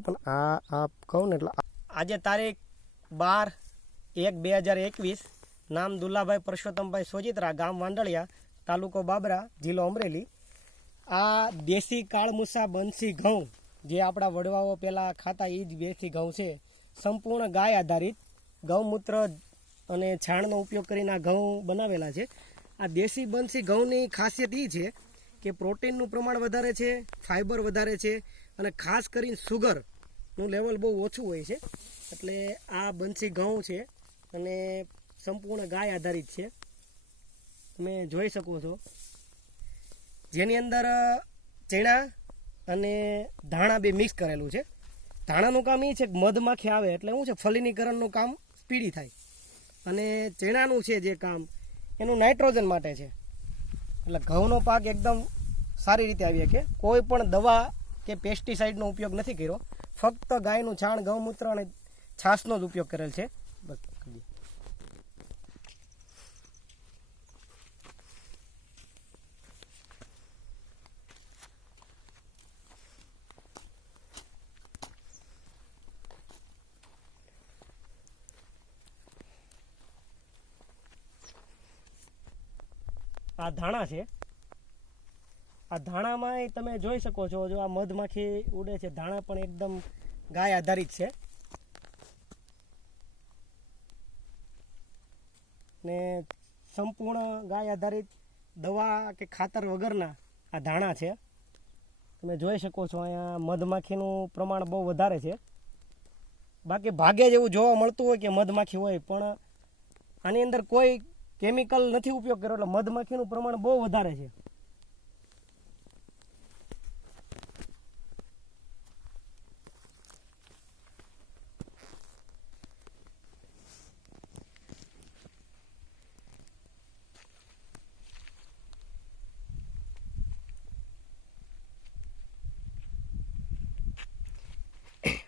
પણ આ કહું ને એટલે આજે તારીખ 12/1/2021 નામ દુલ્લાભાઈ પરસોત્તમભાઈ સોજિત્રા, ગામ વાંદળિયા, તાલુકો બાબરા, જિલ્લો અમરેલી। આ દેશી કાળમૂસા બંસી ઘઉં જે આપણા વડવાઓ પહેલાં ખાતા એ જ દેશી ઘઉં છે। સંપૂર્ણ ગાય આધારિત ગૌમૂત્ર અને છાણનો ઉપયોગ કરીને આ ઘઉં બનાવેલા છે। આ દેશી બંસી ઘઉંની ખાસિયત એ છે કે પ્રોટીનનું પ્રમાણ વધારે છે, ફાઇબર વધારે છે અને ખાસ કરીને સુગરનું લેવલ બહુ ઓછું હોય છે। એટલે આ બંસી ઘઉં છે અને સંપૂર્ણ ગાય આધારિત છે। તમે જોઈ શકો છો જેની અંદર ચણા અને ધાણા બે મિક્સ કરેલું છે। ધાણાનું કામ એ છે કે મધમાખી આવે એટલે શું છે, ફલિનીકરણનું કામ સ્પીડી થાય, અને ચણાનું છે જે કામ એનું નાઇટ્રોજન માટે છે। એટલે ઘઉંનો પાક એકદમ સારી રીતે આવી શકે। કોઈ પણ દવા કે પેસ્ટિસાઇડનો ઉપયોગ નથી કર્યો, ફક્ત ગાયનું છાણ, ગૌમૂત્ર અને છાશનો જ ઉપયોગ કરેલ છે। બસ આ ધાણા છે। આ ધાણામાં તમે જોઈ શકો છો, જો આ મધમાખી ઉડે છે, ધાણા પણ એકદમ ગાય આધારિત છે ને સંપૂર્ણ ગાય આધારિત દવા કે ખાતર વગરના આ ધાણા છે। તમે જોઈ શકો છો અહીંયા મધમાખીનું પ્રમાણ બહુ વધારે છે। બાકી ભાગે જ એવું જોવા મળતું હોય કે મધમાખી હોય, પણ આની અંદર કોઈ કેમિકલ નથી ઉપયોગ કર્યો, એટલે મધમાખીનું પ્રમાણ બહુ વધારે છે।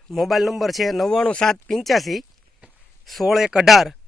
મોબાઈલ નંબર છે 99785 16 1 18।